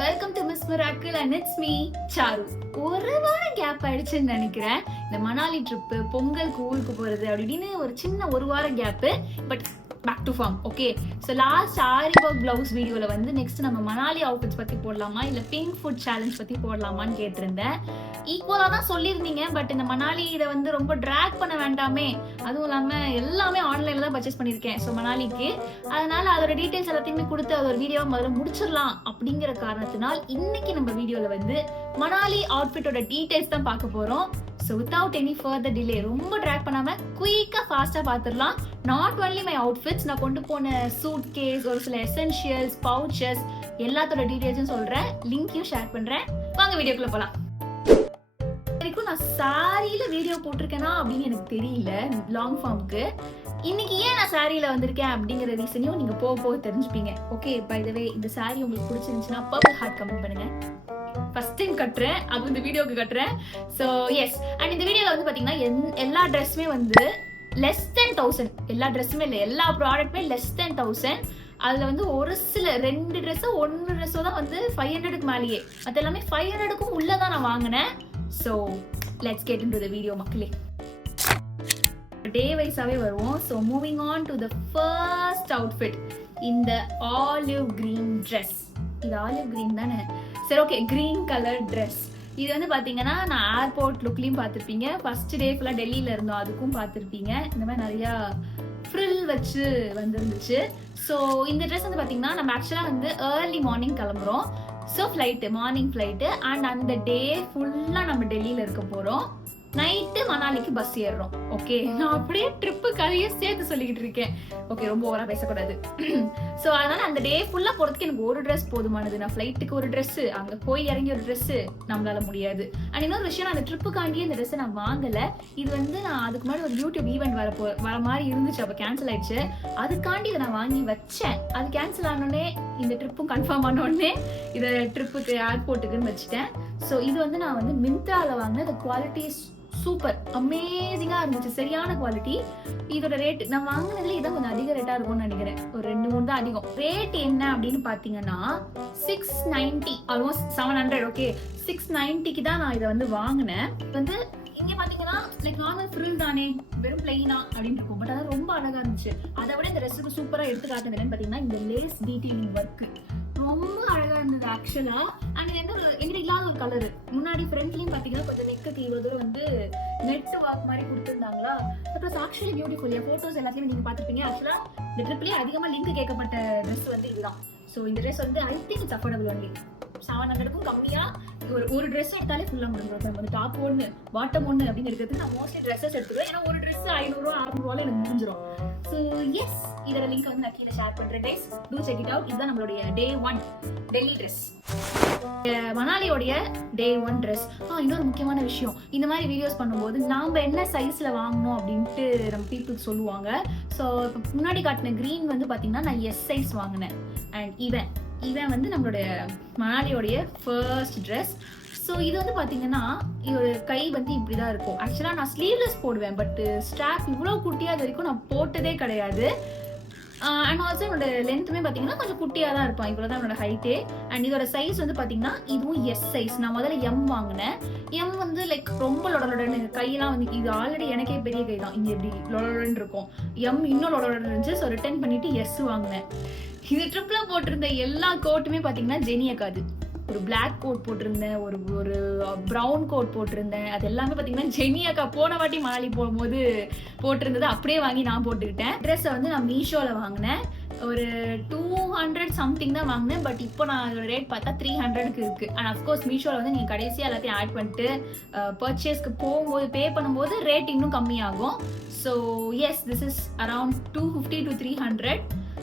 Welcome to Miss Miracle and it's me Charu. ஒரு வாரம் gap ஆயிடுச்சுன்னு நினைக்கிறேன். இந்த மணாலி ட்ரிப்பு, பொங்கலுக்கு ஊருக்கு போறது அப்படின்னு ஒரு சின்ன ஒரு வாரம் gap. But back to form. Okay, so last aari work blouse வீடியோவில் வந்து நெக்ஸ்ட் நம்ம மணாலி அவுட்ஃபிட்ஸ் பற்றி போடலாமா இல்லை பிங்க் ஃபுட் சேலஞ்ச் பற்றி போடலாமான்னு கேட்டிருந்தேன். ஈக்குவலாக தான் சொல்லியிருந்தீங்க. பட் இந்த மணாலி இதை வந்து ரொம்ப ட்ராக் பண்ண வேண்டாமே, அதுவும் இல்லாமல் எல்லாமே ஆன்லைனில் தான் பர்ச்சேஸ் பண்ணியிருக்கேன் ஸோ மணாலிக்கு. அதனால அதோட டீட்டெயில்ஸ் எல்லாத்தையுமே கொடுத்து அது ஒரு வீடியோவை முதல்ல முடிச்சிடலாம் அப்படிங்கிற காரணத்தினால் இன்னைக்கு நம்ம வீடியோவில் வந்து மணாலி அவுட்ஃபிட்டோட டீட்டெயில்ஸ் தான் பார்க்க போகிறோம். So without any further delay, ரொம்ப ட்ராக் பண்ணாமல் குயிக்காக ஃபாஸ்ட்டாக பார்த்துடலாம். நாட் ஒன்லி மை அவுட்ஃபிட்ஸ், நான் கொண்டு போன சூட் கேஸ், ஒரு சில எசென்ஷியல்ஸ், பவுச்சஸ் எல்லாத்தோட டீட்டெயில்ஸும் சொல்கிறேன், லிங்க்கையும் ஷேர் பண்ணுறேன். வாங்க வீடியோக்குள்ளே போகலாம். வரைக்கும் நான் சாரியில வீடியோ போட்டிருக்கேனா அப்படின்னு எனக்கு தெரியல லாங் ஃபார்முக்கு. இன்னைக்கு ஏன் நான் சாரியில வந்திருக்கேன் அப்படிங்கிற ரீசனையும் நீங்க போக தெரிஞ்சுப்பீங்க. ஓகே, பை த வே இந்த சாரி உங்களுக்கு பிடிச்சிருந்துச்சுன்னா பர்பிள் ஹார்ட் கமெண்ட் பண்ணுங்க. ஃபர்ஸ்ட் டைம் கட்டுறேன், அது இந்த வீடியோக்கு கட்டுறேன். ஸோ எஸ், அண்ட் இந்த வீடியோவில் வந்து பார்த்தீங்கன்னா எல்லா ட்ரெஸ்ஸுமே வந்து லெஸ் தென் 1000, எல்லா ட்ரெஸ்ஸுமே இல்லை, எல்லா ப்ராடக்ட்டுமே லெஸ் தென் 1000. அதில் வந்து ஒரு சில 2 ட்ரெஸ்ஸோ 1 ட்ரெஸ்ஸோ தான் வந்து 500க்கு மேலேயே, அது எல்லாமே 500க்கும் உள்ளே தான் நான் வாங்கினேன். So let's get into the video மக்களே. டே வைஸாகவே வருவோம். So moving on to the first outfit, இந்த ஆலிவ் கிரீன் ட்ரெஸ். இது ஆலிவ் கிரீன் தானே? சரி, ஓகே, கிரீன் கலர் ட்ரெஸ். இது வந்து பார்த்தீங்கன்னா நான் ஏர்போர்ட் லுக்லையும் பார்த்துருப்பீங்க, ஃபர்ஸ்ட் டே ஃபுல்லாக டெல்லியில் இருந்தோம் அதுக்கும் பார்த்துருப்பீங்க. இந்த மாதிரி நிறையா ஃப்ரில் வச்சு வந்துருந்துச்சு. ஸோ இந்த ட்ரெஸ் வந்து பார்த்தீங்கன்னா நம்ம ஆக்சுவலாக வந்து ஏர்லி மார்னிங் கிளம்புறோம். So flight, morning flight, and அந்த டே ஃபுல்லாக நம்ம டெல்லியில் இருக்க போகிறோம். நைட்டு மணாலிக்கு பஸ் ஏறுறோம். ஓகே, நான் அப்படியே ட்ரிப்பு கதையை சேர்த்து சொல்லிக்கிட்டு இருக்கேன். ஓகே, ரொம்ப ஓவரா பேசக்கூடாது. ஸோ அதனால அந்த டே ஃபுல்லாக போகிறதுக்கு எனக்கு ஒரு ட்ரெஸ் போதுமானது. நான் ஃப்ளைட்டுக்கு ஒரு ட்ரெஸ்ஸு, அங்கே போய் இறங்கி ஒரு ட்ரெஸ்ஸு நம்மளால முடியாது. அண்ட் இன்னொரு விஷயம், நான் அந்த ட்ரிப்புக்காண்டியே இந்த ட்ரெஸ்ஸை நான் வாங்கலை. இது வந்து நான் அதுக்கு முன்னாடி ஒரு யூடியூப் ஈவெண்ட் வர மாதிரி இருந்துச்சு, அப்போ கேன்சல் ஆயிடுச்சு. அதுக்காண்டி இதை நான் வாங்கி வச்சேன். அது கேன்சல் ஆனோடனே இந்த ட்ரிப்பும் கன்ஃபார்ம் ஆனோடனே இதை ட்ரிப்புக்கு ஏர்போர்ட்டுக்குன்னு வச்சுட்டேன். ஸோ இது வந்து நான் வந்து மிந்த்ராவில் வாங்கினேன். இந்த குவாலிட்டி சூப்பர் அமேசிங்கா இருந்துச்சு, சரியான குவாலிட்டி. இதோட ரேட் நான் வாங்கினதுல இதான் கொஞ்சம் அதிக ரேட்டா இருக்கும்னு நினைக்கிறேன், ஒரு 2-3 தான் அதிகம். ரேட் என்ன அப்படின்னு பாத்தீங்கன்னா 690, ஆல்மோஸ்ட் 700. ஓகே, 690க்கு தான் நான் இதை வந்து வாங்கினேன். வந்து இங்க பாத்தீங்கன்னா லைக் நார்மல் ஃப்ரில் தானே, வெறும் பிளைனா அப்படின்னு இருக்கும். பட் அது ரொம்ப அழகா இருந்துச்சு. அதை விட இந்த ட்ரெஸ்ஸுக்கு சூப்பரா எடுத்து காட்டுறது என்னன்னு பாத்தீங்கன்னா இந்த லேஸ் டீடைலிங் ஒர்க் ரொம்ப அழகா இருந்தது ஆக்சுவலா. அண்ட் இது வந்து எங்கிட்ட இல்லாத ஒரு கலரு. முன்னாடி ஃப்ரண்ட்லயும் பாத்தீங்கன்னா கொஞ்சம் நெக்குக்கு இவ்வளவு தூரம் வந்து நெட் ஒர்க் மாதிரி கொடுத்துருந்தாங்களா. But was actually beautiful. Photos எல்லாத்தையும் நீங்க பாத்துருப்பீங்க. ஆக்சுவலா இந்த ட்ரிப்லயே அதிகமா லிங்க் கேட்கப்பட்ட ட்ரெஸ் வந்து இதுதான். ஸோ இந்த ட்ரெஸ் வந்து I think it's affordable only. 700க்கும் கம்மியா ஒரு ட்ரெஸ் எடுத்தாலே ஃபுல்லா முடிஞ்சிடும். நம்ம வந்து டாப் 1 பாட்டம் 1 அப்படின்னு எடுக்கிறதுக்கு நான் மோஸ்ட்லி ட்ரெஸ்ஸஸ் எடுத்துருவேன். ஏன்னா ஒரு ட்ரெஸ் 500 600 எனக்கு முடிஞ்சிடும். ஸோ எஸ், இதோட லிங்க் வந்து நான் கீழே ஷேர் பண்றேன். Guys, do check it out. இதுதான் நம்மளுடைய டே 1 டெல்லி ட்ரெஸ், மணாலியோடைய டே 1 ட்ரெஸ். இன்னொரு முக்கியமான விஷயம், இந்த மாதிரி வீடியோஸ் பண்ணும்போது நாம என்ன சைஸ்ல வாங்கணும் அப்படின்ட்டு நம்ம பீப்புளுக்கு சொல்லுவாங்க. ஸோ இப்போ முன்னாடி காட்டின கிரீன் வந்து பார்த்தீங்கன்னா நான் எஸ் சைஸ் வாங்கினேன். அண்ட் இவன் வந்து நம்மளுடைய மணாலியோடைய ஃபர்ஸ்ட் ட்ரெஸ். ஸோ இது வந்து பார்த்தீங்கன்னா இதோட கை வந்து இப்படி தான் இருக்கும். ஆக்சுவலாக நான் ஸ்லீவ்லெஸ் போடுவேன், பட் ஸ்ட்ராப் இவ்வளோ குட்டியாக இது வரைக்கும் நான் போட்டதே கிடையாது. அண்ட் ஆல்சோ என்னோட லென்த்துமே பார்த்தீங்கன்னா கொஞ்சம் குட்டியாக தான் இருப்பான். இவ்வளோ தான் என்னோட ஹைட்டே. அண்ட் இதோட சைஸ் வந்து பார்த்தீங்கன்னா இதுவும் எஸ் சைஸ். நான் முதல்ல எம் வாங்கினேன். எம் வந்து லைக் ரொம்ப லொடலொடன்னு, கையெல்லாம் வந்து இது ஆல்ரெடி எனக்கே பெரிய கை தான், இங்கே எப்படி லொடலொடன்னு இருக்கும். எம் இன்னும் லொடலொடன்னு இருந்துச்சு. ஸோ ரிட்டர்ன் பண்ணிட்டு எஸ் வாங்கினேன். இது ட்ரிப்ல போட்டிருந்த எல்லா கோட்டுமே பார்த்தீங்கன்னா ஜெனியக்காது. ஒரு பிளாக் கோட் போட்டிருந்தேன், ஒரு ப்ரௌன் கோட் போட்டிருந்தேன். அது எல்லாமே பார்த்தீங்கன்னா ஜெனியக்கா போன வாட்டி மணாலி போகும்போது போட்டிருந்தது அப்படியே வாங்கி நான் போட்டுக்கிட்டேன். ட்ரெஸ்ஸை வந்து நான் மீஷோவில் வாங்கினேன். ஒரு 200 சம்திங் தான் வாங்கினேன். பட் இப்போ நான் இதோட ரேட் பார்த்தா 300க்கு இருக்கு. அண்ட் அஃப்கோர்ஸ் மீஷோவில் வந்து நீங்கள் கடைசியாக எல்லாத்தையும் ஆட் பண்ணிட்டு பர்ச்சேஸ்க்கு போகும்போது பே பண்ணும்போது ரேட் இன்னும் கம்மியாகும். So yes, this is around 250 to 300.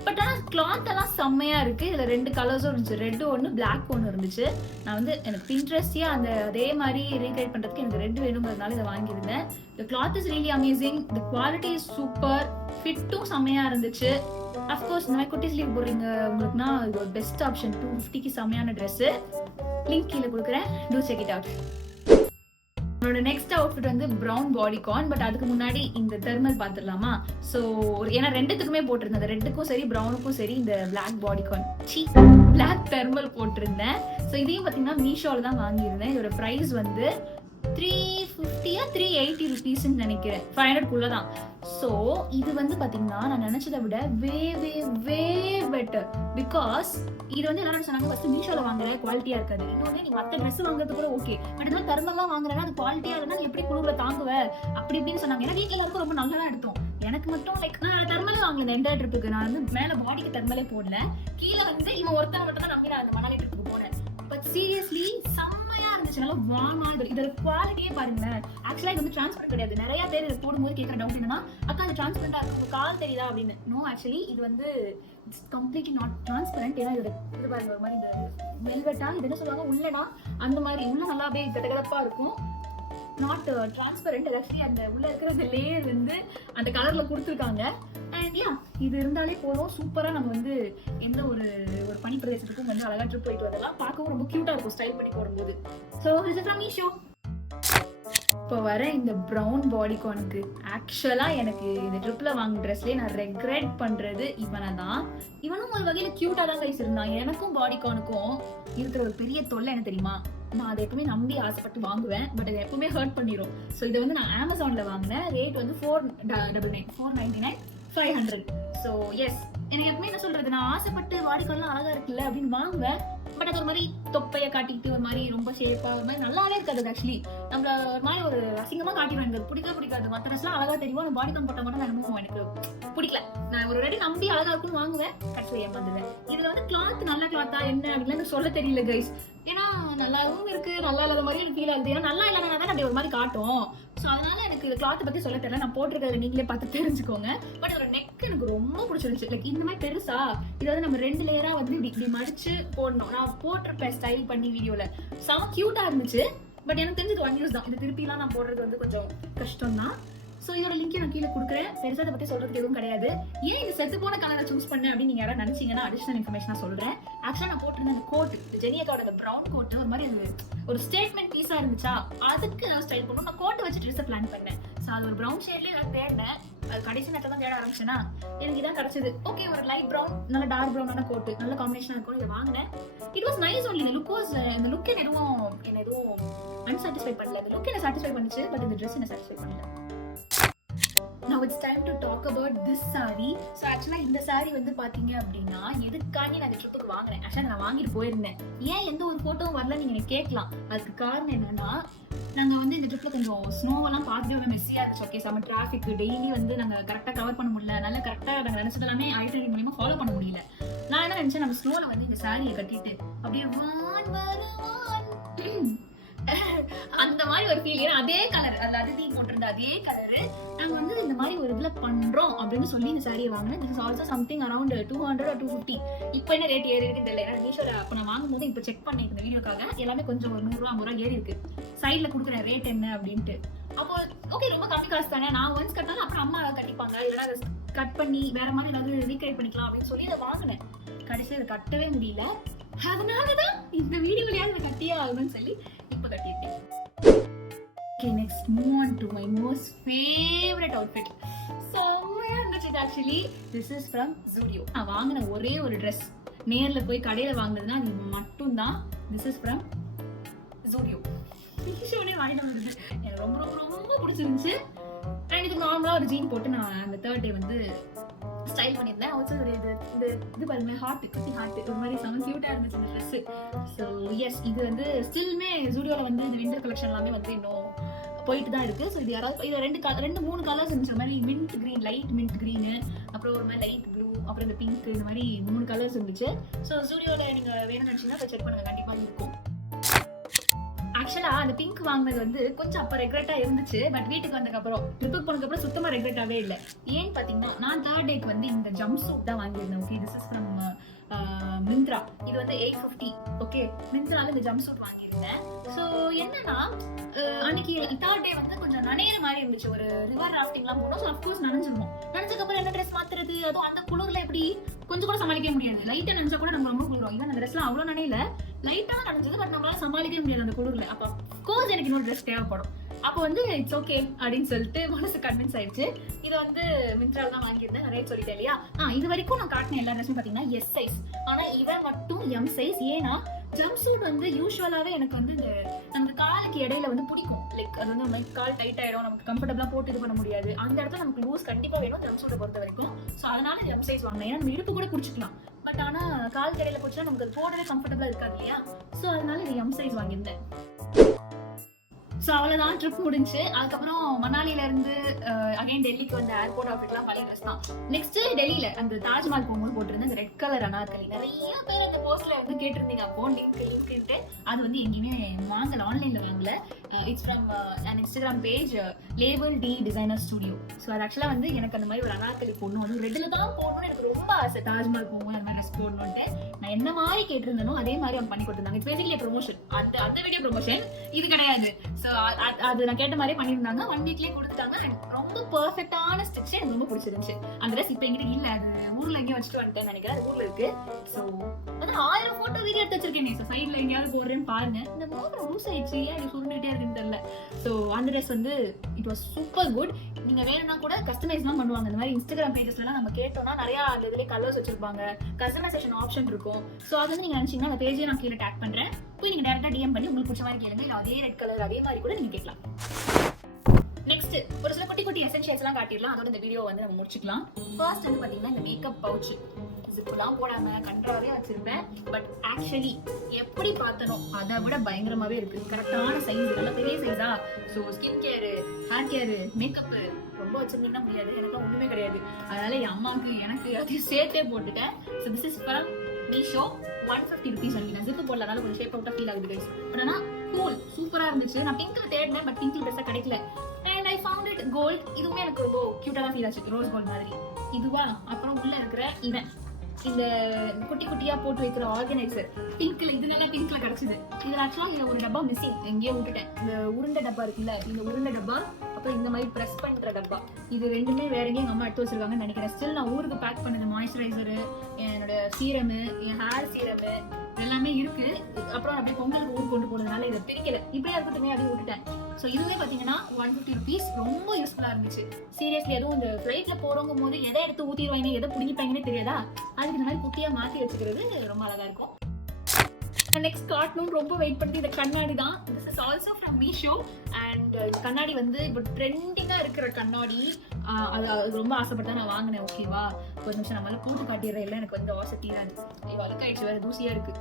But ஆனால் கிளாத் எல்லாம் செம்மையாக இருக்குது. இதில் 2 கலர்ஸும் இருந்துச்சு, ரெட் ஒன்று பிளாக் ஒன்று இருந்துச்சு. நான் வந்து எனக்கு பின்ட்ரெஸ்டியாக அதே மாதிரி ரீக்ரியேட் பண்ணுறதுக்கு எனக்கு ரெட் வேணுங்கிறதுனால இதை வாங்கியிருந்தேன். The cloth is really amazing, the quality is super, ஃபிட்டும் செம்மையாக இருந்துச்சு. அஃப்கோர்ஸ் இந்த மாதிரி குட்டி ஸ்லீவ் போடுறீங்க உங்களுக்குன்னா இது ஒரு பெஸ்ட் ஆப்ஷன். 250க்கு செம்மையான ட்ரெஸ்ஸு. லிங்க் கீழே கொடுக்குறேன், டூ செக் இட் அவுட். என்னோட நெக்ஸ்ட் அவுட்ஃபிட் வந்து ப்ரௌன் பாடிகான். பட் அதுக்கு முன்னாடி இந்த தெர்மல் பார்த்துடலாமா? ஸோ ஏன்னா ரெண்டுத்துக்குமே போட்டிருந்தேன், ரெட்டுக்கும் சரி ப்ரௌனுக்கும் சரி இந்த பிளாக் பாடிகான் பிளாக் தெர்மல் போட்டிருந்தேன். ஸோ இதையும் பார்த்தீங்கன்னா மீஷோவில் தான் வாங்கியிருந்தேன். இதோட ப்ரைஸ் வந்து 350 380 ருபீஸ்ன்னு நினைக்கிறேன், 500 தான். ஸோ இது வந்து பார்த்தீங்கன்னா நான் நினைச்சதை விட வே வே வே பெட்டர். பிகாஸ் இது வந்து என்ன சொன்னாங்க, ஃபர்ஸ்ட் மீஷோவில் வாங்குற குவாலிட்டியா இருக்காது, இன்னொன்று நீ மற்ற ட்ரெஸ் வாங்குறது கூட ஓகே, பட் இதெல்லாம் தெர்மல்லாம் வாங்குறேன்னா அது குவாலிட்டியா இல்லைன்னா எப்படி குழுவுல தாங்குவ அப்படி இப்படின்னு சொன்னாங்க. ஏன்னா வீட்டில் எல்லாருக்கும் ரொம்ப நல்லா தான் எடுத்தோம், எனக்கு மட்டும் லைக் நான் தெர்மலே வாங்கினேன் எந்த ட்ரிப்புக்கு. நான் வந்து மேலே பாடிக்கு தெர்மலே போடல, கீழே வந்து இவன் ஒருத்தனை மட்டும் தான் நம்பி நான் அந்த மணாலி ட்ரிப்புக்கு போனேன். பட் சீரியஸ்லி செம்மையா இருந்துச்சு, நல்லா வார்மா. இதோட குவாலிட்டியே பாருங்களேன். ஆக்சுவலா இது வந்து டிரான்ஸ்பரண்ட் கிடையாது. நிறைய பேர் இதை போடும்போது கேட்குற டவுட் என்னன்னா, அக்கா அது டிரான்ஸ்பரண்டா இருக்கு, உங்க கால் தெரியுதா அப்படின்னு. நோ, ஆக்சுவலி இது வந்து இட்ஸ் கம்ப்ளீட்லி நாட் டிரான்ஸ்பரண்ட். ஏன்னா இதோட இது பாருங்க ஒரு மாதிரி இந்த வெல்வெட்டா இது என்ன சொல்லுவாங்க உள்ளனா அந்த மாதிரி உள்ள நல்லா அப்படியே கதகதப்பா இருக்கும். Not transparent. ஆக்சுவலி அந்த உள்ள இருக்கிற அந்த லேயர் வந்து அந்த கலர்ல கொடுத்துருக்காங்க. அண்ட் யா, இது இருந்தாலே போதும், சூப்பரா நம்ம வந்து எந்த ஒரு பனி பிரதேசத்துக்கும் வந்து அழகா ட்ரிப் போயிட்டு வரலாம். பார்க்கவும் ரொம்ப கியூட்டா இருக்கும் ஸ்டைல் பண்ணி போடும்போது. ஸோ இது ஃப்ரம் மீஷோ. இப்போ வர இந்த ப்ரௌன் பாடிகானுக்கு ஆக்சுவலா எனக்கு இந்த ட்ரிப்ல வாங்கின ட்ரெஸ்லேயே நான் ரெக்ரெட் பண்றது இவனை தான். இவனும் ஒரு வகையில கியூட்டா தான் கைஸ் இருந்தான். எனக்கும் பாடிகானுக்கும் இருக்கிற ஒரு பெரிய தொல்லை என்ன தெரியுமா, நான் அதை எப்பவுமே நம்பி ஆசைப்பட்டு வாங்குவேன், பட் அதை எப்பவுமே ஹர்ட் பண்ணிடும். ஸோ இதை வந்து நான் அமேசான்ல வாங்கினேன். ரேட் வந்து 499, 499, 500. ஸோ எஸ், எனக்கு எப்பவுமே என்ன சொல்றது, நான் ஆசைப்பட்டு பாடிகான்லாம் அழகா இருக்குல்ல அப்படின்னு வாங்குவேன். பட் அது ஒரு மாதிரி தொப்பையை காட்டிட்டு ஒரு மாதிரி ரொம்ப ஷேப்பா ஒரு மாதிரி நல்லாவே இருக்காது. ஆக்சுவலி நம்மள ஒரு மாதிரி ஒரு அசிங்கமா காட்டிடுவேன், எனக்கு பிடிக்காது. மற்ற ட்ரெஸ்லாம் அழகா தெரியும், அந்த பாடிகான் போட்ட மட்டும் நான் அனுபவம் எனக்கு பிடிக்கல. நான் ஒரு ரெடி நம்பி அழகா இருக்குன்னு வாங்குவேன், கடைசியில் ஏமாந்துவேன். இதுல வந்து கிளாத் நல்ல கிளாத்தா என்ன அப்படின்னு எனக்கு சொல்ல தெரியல கைஸ். ஏன்னா நல்லாவும் இருக்கு, நல்லா இல்லாத மாதிரி எனக்கு ஃபீல் ஆகுது. ஏன்னா நல்லா இல்லைன்னா தான் அப்படி ஒரு மாதிரி காட்டும். ஸோ அதனால எனக்கு இந்த கிளாத்தை பத்தி சொல்ல தெரியல. நான் போட்டிருக்கிறத நீங்களே பார்த்து தெரிஞ்சுக்கோங்க. பட் ஒரு நெக் எனக்கு ரொம்ப பிடிச்சிருந்துச்சு. லைக் இந்த மாதிரி பெருசா இதை வந்து நம்ம 2 லேயரா வந்து இப்படி மடிச்சு போடணும். நான் போட்டிருப்பேன் ஸ்டைல் பண்ணி வீடியோல, செம கியூட்டா இருந்துச்சு. பட் எனக்கு தெரிஞ்சது 1 யூஸ் தான். இது திருப்பிலாம் நான் போடுறது வந்து கொஞ்சம் கஷ்டம் தான். ஸோ இதோட லிங்க் நான் கீழே கொடுக்குறேன். பெருசாக அதை பற்றி சொல்றதுக்கு எதுவும் கிடையாது. ஏன் இந்த செத்து போன கலரை சூஸ் பண்ணேன் அப்படின்னு நீங்க யாராவது நினைச்சீங்கன்னா அடிஷனல் இன்ஃபர்மேஷனா சொல்றேன். ஆக்சுவலா நான் போட்டிருந்த அந்த கோட், ஜெனியாக்காவோட அந்த ப்ரௌன் கோட் ஒரு மாதிரி ஒரு ஸ்டேட்மெண்ட் பீஸா இருந்துச்சா, அதுக்கு நான் ஸ்டைல் பண்ணணும். நான் கோட்டை வச்சு ட்ரெஸ் பிளான் பண்ணேன். ஸோ அது ஒரு ப்ரௌன் ஷேட்லேயே நான் தேடினேன். அது கடைசி நேரத்தில் தான் தேட ஆரம்பிச்சேன்னா எனக்கு இதான் கிடைச்சது. ஓகே, ஒரு லைட் ப்ரௌன் நல்ல டார்க் ப்ரௌனான கோட்டு நல்ல காம்பினேஷனாக இருக்கும். இதை வாங்கினேன். It was nice only. இந்த லுக் என்ன எதுவும் அன்சாட்டிஸ்ஃபை பண்ணல. இந்த லுக் என்ன சாட்டிஸ்ஃபை பண்ணுச்சு, பட் இந்த ட்ரெஸ் என்ன சாட்டிஸ்ஃபை பண்ணல. Now it's time to talk about this saree. So actually இந்த saree வந்து பாத்தீங்க அப்படின்னா எதுக்காண்டி நான் இந்த ட்ரிப்புக்கு வாங்கினேன். ஆக்சுவலா நான் வாங்கிட்டு போயிருந்தேன். ஏன் எந்த ஒரு போட்டோவும் வரல நீங்க எனக்கு கேட்கலாம். அதுக்கு காரணம் என்னன்னா, நாங்க வந்து இந்த ட்ரிப்ல கொஞ்சம் ஸ்னோவெல்லாம் பார்த்துட்டு ஒரு மெஸ்ஸியா இருந்துச்சு. ஓகே, செம்ம டிராஃபிக், டெய்லி வந்து நாங்க கரெக்டா கவர் பண்ண முடியல. அதனால கரெக்டா நாங்க நினைச்சதெல்லாமே ஐடினரி மூலமா ஃபாலோ பண்ண முடியல. நான் என்ன நினைச்சேன், நம்ம ஸ்னோல வந்து இந்த சாரியை கட்டிட்டு அப்படியே அந்த மாதிரி ஒரு ஃபீல். ஏன்னா அதே கலர், அதுல அதிதி போட்டிருந்த அதே கலரு நாங்க வந்து இந்த மாதிரி ஒரு இதுல பண்றோம் அப்படின்னு சொல்லி இந்த சாரியை வாங்கினேன். This is also something around 200 or 250. இப்போ என்ன ரேட் ஏறி இருக்குன்னு தெரியல. ஏன்னா மீஷோல அப்போ நான் வாங்கும்போது இப்போ செக் பண்ணி இந்த வீடியோக்காக எல்லாமே கொஞ்சம் ஒரு 100 ரூபா 50 ரூபா ஏறி இருக்கு. சைட்ல கொடுக்குற ரேட் என்ன அப்படின்ட்டு. அப்போ ஓகே, ரொம்ப கம்மி காசு தானே, நான் ஒன்ஸ் கட்டாலும் அப்புறம் அம்மா கட்டிப்பாங்க, இல்லைன்னா அதை கட் பண்ணி வேற மாதிரி ஏதாவது ரீக்ரியேட் பண்ணிக்கலாம் அப்படின்னு சொல்லி இதை வாங்கினேன். கடைசியில் இதை கட்டவே முடியல. அதனாலதான் இந்த வீடியோலயாவது இதை கட்டியே ஆகணும்னு சொல்லி இப்போ கட்டிட்டேன். Okay, next move on to my most favorite outfit. செம்மையா இருந்துச்சு. Actually this is from Zudio. நான் வாங்கின ஒரே ஒரு ட்ரெஸ், நேர்ல போய் கடையில வாங்குனதுன்னா அது மட்டும்தான். This is from Zudio. மீஷோனே வாங்கிட்டு வந்தது. எனக்கு ரொம்ப ரொம்ப ரொம்ப பிடிச்சிருந்துச்சு. அண்ட் இது நார்மலா ஒரு ஜீன் போட்டு நான் அந்த 3rd day வந்து ஸ்டைல் பண்ணியிருந்தேன். ஆல்சோ இது பாருங்க, ஹார்ட், குட்டி ஹார்ட், ஒரு மாதிரி செம கியூட்டா இருந்துச்சு இந்த ட்ரெஸ். ஸோ எஸ், இது வந்து ஸ்டில்மே ஜூடியோல வந்து இந்த விண்டர் கலெக்ஷன் எல்லாமே வந்து இன்னும் போயிட்டு தான் இருக்கு. ஸோ இது யாராவது இது 2-3 கலர்ஸ் இருந்துச்சு. மாதிரி mint green, light mint green, அப்புறம் ஒரு மாதிரி லைட் ப்ளூ, அப்புறம் இந்த பிங்க், இந்த மாதிரி 3 கலர்ஸ் இருந்துச்சு. ஸோ ஜூடியோல நீங்க வேணும்னு நினைச்சீங்கன்னா போய் செக் பண்ணுங்க, கண்டிப்பா இருக்கும். ஆக்சுவலா அந்த பிங்க் வாங்கினது வந்து கொஞ்சம் அப்ப ரெக்ரெட்டா இருந்துச்சு. பட் வீட்டுக்கு வந்ததுக்கப்புறம் ட்ரிப்புக்கு போனதுக்கப்புறம் சுத்தமா ரெக்ரெட்டாவே இல்லை. ஏன்னு பாத்தீங்கன்னா, நான் 3rd டேக்கு வந்து இந்த ஜம்ப் சூட் தான் வாங்கியிருந்தேன். Okay, this is from Myntra. இது வந்து 850. ஓகே, மிந்த்ரால இந்த ஜம்ப் சூட் வாங்கியிருந்தேன். ஸோ என்னன்னா, அன்னைக்கு 3rd டே வந்து கொஞ்சம் நனையிற மாதிரி இருந்துச்சு. ஒரு ரிவர் ராஃப்டிங்லாம் போனோம். So of course நனைஞ்சிருவோம். நனைஞ்சதுக்கப்புறம் என்ன ட்ரெஸ் மாத்துறது, அதுவும் அந்த குளிர்ல எப்படி கொஞ்சம் கூட சமாளிக்க முடியாது. லைட்டா நனைஞ்சா கூட நம்ம ரொம்ப குளிரும். ஈவன் அந்த ட்ரெஸ்லாம் அவ்வளோ நனையில, லைட்டா நனைஞ்சது. பட் நம்மளால சமாளிக்க முடியாது அந்த குளிர்ல. அப்போ அஃப்கோர்ஸ் எனக்கு இன்னொரு ட்ரெஸ் தேவைப்படும். அப்போ வந்து இட்ஸ் ஓகே அப்படின்னு சொல்லிட்டு மனசு கன்வின்ஸ் ஆயிடுச்சு. இதை வந்து மிந்த்ரால தான் வாங்கியிருந்தேன், நிறைய சொல்லிட்டேன் இல்லையா. இது வரைக்கும் நான் காட்டின எல்லா ட்ரெஸ்ஸும் பார்த்தீங்கன்னா எஸ் சைஸ், ஆனால் இவன் மட்டும் எம் சைஸ். ஏன்னா ஜம்ப் சூட் வந்து யூஸ்வலாகவே எனக்கு வந்து இந்த நமக்கு காலுக்கு இடையில வந்து பிடிக்கும். லைக் அது வந்து கால் டைட் ஆகிடும், நமக்கு கம்ஃபர்டபுளாக போட்டு இது பண்ண முடியாது. அந்த இடத்துல நமக்கு லூஸ் கண்டிப்பாக வேணும் ஜம்ப் சூட்டை பொறுத்த வரைக்கும். ஸோ அதனால எம் சைஸ் வாங்கினேன். ஏன்னா நம்ம இடுப்பு கூட பிடிச்சிக்கலாம், பட் ஆனால் கால் இடையில போச்சுன்னா நமக்கு அது போடவே கம்ஃபர்டபுளாக இருக்காது இல்லையா. ஸோ அதனால இது எம் சைஸ் வாங்கியிருந்தேன். ஸோ அவ்வளோதான், ட்ரிப் முடிஞ்சு. அதுக்கப்புறம் மணாலியில இருந்து அகைன் டெல்லிக்கு வந்து ஏர்போர்ட் அவுட்ஃபிட்லாம் பழைய ட்ரெஸ் தான். நெக்ஸ்ட் டெல்லியில அந்த தாஜ்மஹால் போகும்போது போட்டிருந்த ரெட் கலர் அனார்கலி. நிறைய பேர் அந்த போஸ்ட்ல வந்து கேட்டிருந்தீங்க, அப்போ லிங்க்ன்ட்டு. அது வந்து எங்கேயுமே வாங்கல, ஆன்லைன்ல வாங்கல. It's from an Instagram page label the designer studio. So அது ஆக்சுவலாக வந்து எனக்கு அந்த மாதிரி ஒரு அனார்கலி போடணும், அது ரெட்டில் தான் போடணும்னு எனக்கு ரொம்ப ஆசை. தாஜ்மஹால் போகும் அந்த மாதிரி ட்ரெஸ் போடணுன்ட்டு நான் என்ன மாதிரி கேட்டிருந்தனோ அதே மாதிரி அவங்க பண்ணி கொடுத்துருந்தாங்க. இட்ஸ் பேசிக்கலி ப்ரொமோஷன், அந்த வீடியோ ப்ரொமோஷன் இது கிடையாது. ஸோ அது நான் கேட்ட மாதிரியே பண்ணியிருந்தாங்க. 1 வீக்லேயே கொடுத்துட்டாங்க. அண்ட் ரொம்ப பெர்ஃபெக்டான ஸ்டிச் எனக்கு ரொம்ப பிடிச்சிருந்துச்சு. அந்த ட்ரெஸ் இப்போ எங்கிட்ட இல்லை, அது ஊரில் எங்கேயும் வச்சுட்டு வந்துட்டேன்னு நினைக்கிறேன். அது ஊரில் இருக்கு. ஸோ அது 1000 ஃபோட்டோ வீடியோ எடுத்து வச்சிருக்கேன். ஸோ சைடில் எங்கேயாவது போடுறேன்னு பாருங்க. இந்த மோதிரம் லூஸ் ஆயிடுச்சு, அது சுருண்டுகிட்டே இருக்குன்னு தெரியல. ஸோ அந்த ட்ரெஸ் வந்து இட் வாஸ் சூப்பர் குட். நீங்க வேணும்னா கூட கஸ்டமைஸ்லாம் பண்ணுவாங்க. இந்த மாதிரி இன்ஸ்டாகிராம் பேஜஸ்லாம் நம்ம கேட்டோம்னா நிறைய அந்த இதுலேயே கலர்ஸ் வச்சிருப்பாங்க, கஸ்டமைசேஷன் ஆப்ஷன் இருக்கும். ஸோ அது வந்து நீங்க நினைச்சீங்கன்னா அந்த பேஜே நான் கீழே டேக் பண்றேன், போய் நீங்க டேரக்டா டிஎம் பண்ணி உங்களுக்கு பிடிச்ச மாதிரி கேளுங்க. இல்லை அதே ரெட் கலர் அதே மாதிரி கூட நீங்க கேட்கலாம். நெக்ஸ்ட் ஒரு சில குட்டி குட்டி எசென்ஷியல்ஸ் எல்லாம் காட்டிடலாம், அதோட இந்த வீடியோ வந்து நம்ம முடிச்சுக்கலாம். ஃபர்ஸ்ட் வந்து பாத்தீங்கன்னா இந்த மேக்கப் பவுச். ஜிப்லாம் போடாம கண்ட்ராவே வச்சிருப்பேன், பட் ஆக்சுவலி எப்படி பார்த்தனோ அதை விட பயங்கரமாவே இருக்கு. கரெக்டான சைஸ், நல்ல பெரிய சைஸா. So skin care, hair care, makeup ரொம்ப வச்சிருந்தீங்கன்னா முடியாது, எனக்கு ஒண்ணுமே கிடையாது. அதனால என் அம்மாவுக்கு எனக்கு அதையும் சேர்த்தே போட்டுட்டேன். So this is from Meesho, 150 rupees only. நான் ஜிப்பு போடலனால கொஞ்சம் ஷேப் அவுட்டா ஃபீல் ஆகுது கைஸ். பட் ஆனால் கூல் சூப்பரா இருந்துச்சு. நான் பிங்க்ல தேடினேன், பட் பிங்க்ல பெருசா கிடைக்கல. And I found it gold. இதுவுமே எனக்கு ரொம்ப கியூட்டா தான் ஃபீல் ஆச்சு, ரோஸ் கோல்ட் மாதிரி. இதுவா அப்புறம் உள்ள இருக்கிற இவன் இந்த குட்டி குட்டியா போட்டு வைக்கிற ஆர்கனைசர் பிங்க்ல, இது நல்லா பிங்க்ல கிடைச்சது. இது ஆக்சுவலா இதுல ஒரு டப்பா மிஸ்ஸிங், எங்கேயோ விட்டுட்டேன். இந்த உருண்டை டப்பா இருக்குல்ல, இந்த உருண்டை டப்பா, அப்புறம் இந்த மாதிரி ப்ரெஸ் பண்ற டப்பா, இது ரெண்டுமே வேற எங்கேயும் எங்க அம்மா எடுத்து வச்சிருக்காங்கன்னு நினைக்கிறேன். ஸ்டில் நான் ஊருக்கு பேக் பண்ண மாய்ஸ்சரைசரு, என்னோட சீரமு, என் ஹேர் சீரமு எல்லாமே இருக்கு. அப்புறம் அப்படியே பொங்கலுக்கு ஊருக்கு கொண்டு போனதுனால இதை பிரிக்கல, இப்படியே இருக்கட்டுமே அப்படியே விட்டுட்டேன். ஸோ இதுவே பார்த்தீங்கன்னா 150 rupees, ரொம்ப யூஸ்ஃபுல்லாக இருந்துச்சு. சீரியஸ்லி எதுவும் இந்த ஃப்ளைட்ல போறவங்க போது எதை எடுத்து ஊற்றிடுவாங்க, எதை பிடிப்பாங்கன்னே தெரியாதா, அதுக்கு இந்த மாதிரி குட்டியாக மாற்றி வச்சுக்கிறது ரொம்ப அழகா இருக்கும். நெக்ஸ்ட் காட்டணும் ரொம்ப வெயிட் பண்ணி இந்த கண்ணாடி தான். This is also from Meesho. And கண்ணாடி வந்து இப்போ ட்ரெண்டிங்காக இருக்கிற கண்ணாடி. அது ரொம்ப ஆசைப்பட்டு நான் வாங்கினேன். ஓகேவா, ஒரு நிமிஷம் நம்மளால போட்டு காட்டிடுறேன். இல்லை எனக்கு வந்து ஆசை தீராது, அழுக்காயிடுச்சு, வேற தூசியா இருக்கு.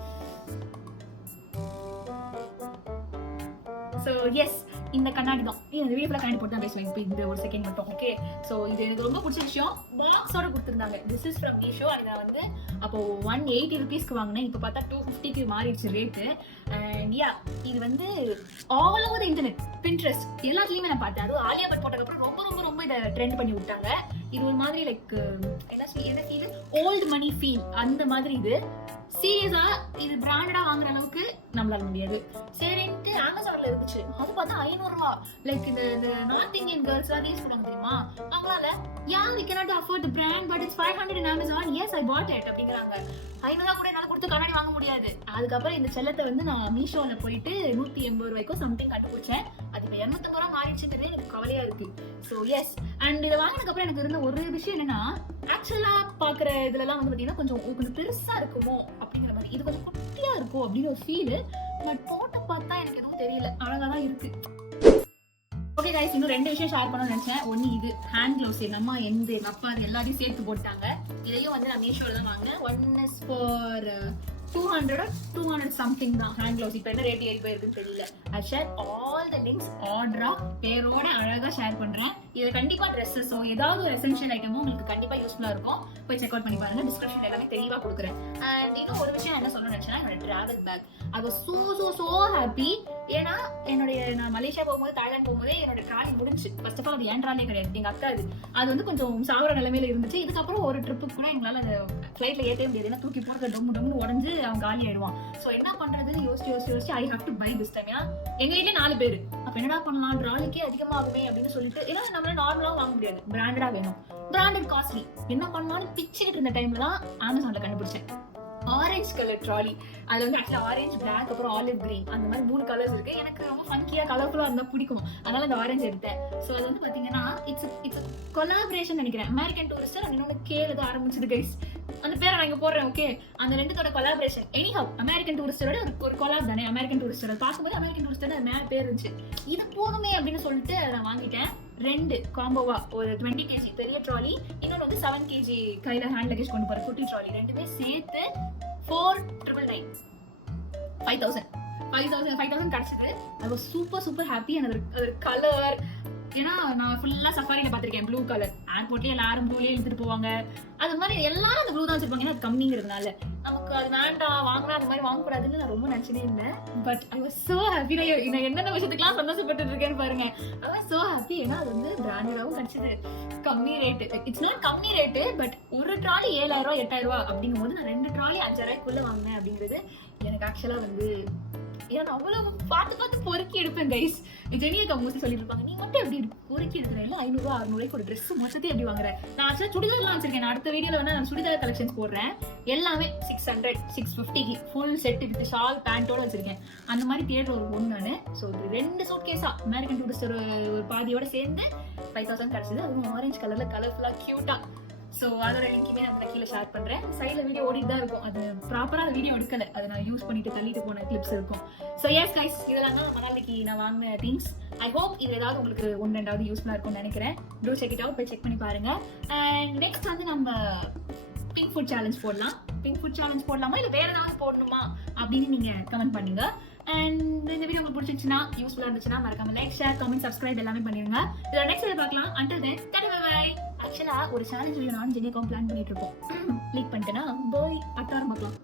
ஸோ எஸ், இந்த கண்ணாடி தான். இந்த வீடியோல கண்ணாடி போட்டு தான் பேசுவேன் இப்போ இந்த ஒரு செகண்ட் மட்டும். ஓகே, ஸோ இது எனக்கு ரொம்ப பிடிச்ச விஷயம். பாக்ஸோட கொடுத்துருந்தாங்க. This is from Meesho. அது நான் வந்து அப்போ 180 rupeesக்கு வாங்கினேன். இப்போ பார்த்தா 250க்கு மாறிடுச்சு ரேட்டு. அண்ட் யா, இது வந்து all over the internet, Pinterest எல்லாத்துலயுமே நான் பார்த்தேன். அதுவும் ஆலியா பட் போட்டதுக்கப்புறம் ரொம்ப ரொம்ப ரொம்ப இதை ட்ரெண்ட் பண்ணி விட்டாங்க. இது ஒரு மாதிரி லைக் என்ன ஃபீல், ஓல்டு மணி ஃபீல் அந்த மாதிரி. இது சீரியஸா இது பிராண்டடா வாங்குற அளவுக்கு நம்மளால முடியாது. சரின்ட்டு அமேசான்ல இருந்துச்சு, அது பார்த்தா 500 ரூபா. லைக் இந்த நார்த் இந்தியன் கேர்ள்ஸ் எல்லாம் யூஸ் பண்ணுவாங்க தெரியுமா, அவங்களால we cannot afford the brand but it's 500 in Amazon, yes I bought it அப்படிங்கிறாங்க. 500 கூட என்னால கொடுத்து கண்ணாடி வாங்க முடியாது. அதுக்கப்புறம் இந்த செல்லத்தை வந்து நான் மீஷோல போயிட்டு 180 ரூபாய்க்கும் சம்திங் கண்டுபிடிச்சேன். அது இப்போ 250 ரூபா மாறிடுச்சுன்றதே எனக்கு கவலையா இருக்கு. ஸோ எஸ், அண்ட் இதை வாங்கினதுக்கு அப்புறம் எனக்கு இருந்த ஒரு விஷயம் என்னன்னா, ஆக்சுவலா பாக்குற இதுலலாம் வந்து பாத்தீங்கன்னா கொஞ்சம் பெருசா இருக்குமோ அப்படிங்கிற மாதிரி, இது கொஞ்சம் குட்டியா இருக்கும் அப்படின்னு ஒரு ஃபீல். பட் போட்டு பார்த்தா எனக்கு எதுவும் தெரியல, அழகாதான் இருக்கு. ஓகே கைஸ், இன்னும் 2 விஷயம் ஷேர் பண்ணணும்னு நினைச்சேன். ஒன்னு இது ஹேண்ட் க்ளவுஸ். எங்க அம்மா எங்க அப்பா எல்லாத்தையும் சேர்த்து போட்டாங்க. இதையும் வந்து நான் மீஷோல தான் வாங்கினேன். 1 is for 200 something தான் ஹேண்ட் க்ளவுஸ். இப்போ என்ன ரேட் ஏறி போயிருக்குன்னு தெரியல. I share all the links ஆர்டரா பேரோட அழகா ஷேர் பண்றேன். இது கண்டிப்பா ட்ரெஸ்ஸஸோ ஏதாவது ஒரு எசென்ஷியல் ஐட்டமோ உங்களுக்கு கண்டிப்பா யூஸ்ஃபுல்லா இருக்கும். போய் செக் அவுட் பண்ணி பாருங்க, டிஸ்கிரிப்ஷன் எல்லாமே தெளிவா கொடுக்குறேன். அண்ட் இன்னும் ஒரு விஷயம் என்ன சொல்லணும்னு நினைச்சேன்னா, என்னோட travel back. I was so happy. ஏன்னா நான் மலேசியா போகும்போது, தாய்லாந்து போகும்போது என்னோட ட்ராவல் முடிஞ்சு. ஃபர்ஸ்ட் ஆஃப் ஆல் அது ஏன் ட்ராவலே கிடையாது, எங்க அக்கா அது வந்து கொஞ்சம் சாவர நிலைமையில இருந்துச்சு. இதுக்கப்புறம் ஒரு ட்ரிப்புக்கு கூட எங்களால அந்த ஃபிளைட்ல ஏற்றவே முடியாது. ஏன்னா தூக்கி போட்டு டொம்னு உடஞ்சு அவன் காலி ஆயிடுவான். ஸோ என்ன பண்றதுன்னு யோசிச்சு I have to buy this time. எங்க வீட்லயே 4 பேர், அப்ப என்னடா பண்ணலாம், ட்ராலிக்கே அதிகமாகுமே அப்படின்னு சொல்லிட்டு, ஏன்னா நம்மளால நார்மலா வாங்க முடியாது, பிராண்டடா வேணும், பிராண்டட் காஸ்ட்லி. என்ன பண்ணலாம்னு பிச்சுக்கிட்டு இருந்த டைம்ல தான் அமேசான்ல கண்டுபிடிச்சேன். Orange colour trolley. அதுல வந்து ஆக்சுவலா ஆரஞ்சு, பிளாக், அப்புறம் ஆலிவ் கிரீன் அந்த மாதிரி 3 கலர்ஸ் இருக்கு. எனக்கு ரொம்ப ஃபங்கியா கலர்ஃபுல்லா இருந்தா பிடிக்கும், அதனால அந்த ஆரஞ்சு எடுத்தேன். ஸோ அது வந்து பாத்தீங்கன்னா இட்ஸ் கொலாபரேஷன் நினைக்கிறேன். அமெரிக்கன் டூரிஸ்டர் அண்ட் இன்னொன்று கேளுது ஆரம்பிச்சது கைஸ். அந்த பேரை நான் இங்க போடுறேன். ஓகே, அந்த ரெண்டுத்தோட கொலாபரேஷன். எனிஹவ் அமெரிக்கன் டூரிஸ்டரோட ஒரு கொலாப் தானே அமெரிக்கன் டூரிஸ்டர். பார்க்கும்போது அமெரிக்கன் டூரிஸ்டர் அது மேல பேர் இருந்துச்சு. இது போதுமே அப்படின்னு சொல்லிட்டு நான் வாங்கிட்டேன். 2 காம்போவா, ஒரு 20 kg பெரிய ட்ராலி, இன்னொன்று வந்து 7 kg கையில ஹேண்ட் லக்கேஜ் கொண்டு போற குட்டி ட்ராலி. ரெண்டுமே சேர்த்து 4,999 5,000 கிடைச்சது. அது ஒரு சூப்பர் ஹாப்பி. அது ஒரு கலர், ஏன்னா நான் ஃபுல்லா சஃபாரியில பாத்திருக்கேன் ப்ளூ கலர். ஏர்போர்ட்லயே எல்லாரும் ப்ளூலயே எடுத்துட்டு போவாங்க. அது மாதிரி எல்லாரும் அந்த ப்ளூ தான் வச்சிருப்பாங்க. ஏன்னா அது கம்மிங்கிறதுனால நமக்கு அது வேண்டாம், வாங்கினா அந்த மாதிரி வாங்கக்கூடாதுன்னு நான் ரொம்ப நினைச்சதே இல்லை. But I was so happy. நான் என்னென்ன விஷயத்துக்குலாம் சந்தோஷப்பட்டு இருக்கேன்னு பாருங்க. I was so happy. ஏன்னா அது வந்து பிராண்டடாவும் கிடைச்சது, கம்மி ரேட்டு. இட்ஸ் நாட் கம்மி ரேட்டு, பட் ஒரு ட்ராலி 7,000 8,000 அப்படிங்கும் போது நான் 2 ட்ராலி 5,000 வாங்கினேன் அப்படிங்கிறது எனக்கு ஆக்சுவலா வந்து, ஏன்னா அவ்வளவு பார்த்து பொறுக்கி எடுப்பேன் கைஸ். ஜெனியக்கா மோஸ்ட்லி சொல்லிட்டு இருப்பாங்க, நீ மட்டும் எப்படி பொறுக்கி எடுக்கிறேன், 500 600 ஒரு ட்ரெஸ் மொத்தத்தையும் எப்படி வாங்குறேன். நான் ஆக்சுவலா சுடிதார்லாம் வச்சிருக்கேன். நான் அடுத்த வீடியோல வந்து நான் சுடிதார் கலெக்ஷன்ஸ் போடுறேன். எல்லாமே 600 650 ஃபுல் செட் வித் ஷால் பேண்டோட வச்சிருக்கேன். அந்த மாதிரி தேடுற ஒரு பொண்ணு நானு. ஸோ 2 சூட் கேஸா அமெரிக்கன் டூரிஸ்ட் ஒரு பாதியோட சேர்ந்து 5,000 கிடைச்சது. அதுவும் ஆரஞ்சு கலர்ல கலர்ஃபுல்லா கியூட்டா. ஸோ அதோட லிங்க்குமே நான் கீழே ஷேர் பண்றேன். சைடில் வீடியோ ஓடிட்டு தான் இருக்கும். அது ப்ராப்பரா அந்த வீடியோ எடுக்கல, அதை நான் யூஸ் பண்ணிட்டு தள்ளிட்டு போன கிளிப்ஸ் இருக்கும். ஸோ எஸ் கைஸ், இதெல்லாம் தான் மணாலிக்கு நான் வாங்கின திங்ஸ். ஐ ஹோப் இது ஏதாவது உங்களுக்கு 1-2 யூஸ்ஃபுல்லா இருக்கும்னு நினைக்கிறேன். டூ செக் இட் அவுட், போய் செக் பண்ணி பாருங்க. அண்ட் நெக்ஸ்ட் வந்து நம்ம பிங்க் ஃபுட் சேலஞ்ச் போடலாம். பிங்க் ஃபுட் சேலஞ்ச் போடலாமா இல்லை வேற ஏதாவது போடணுமா அப்படின்னு நீங்க கமெண்ட் பண்ணுங்க. அண்ட் இந்த வீடியோ உங்களுக்கு பிடிச்சிருச்சுன்னா, யூஸ்ஃபுல்லா இருந்துச்சுன்னா மறக்காம லைக், ஷேர், கமெண்ட், சப்ஸ்கிரைப் எல்லாமே பண்ணிருங்க. இதை நெக்ஸ்ட் வீடியோ பார்க்கலாம். Until then tata bye. Actually ஒரு சேலஞ்ச் வீடியோ நான் ஜெனியக்காவும் பிளான் பண்ணிட்டு இருக்கோம். லீக் பண்ணிட்டேன்னா போய் அட்டாரம் பார்க்கலாம்.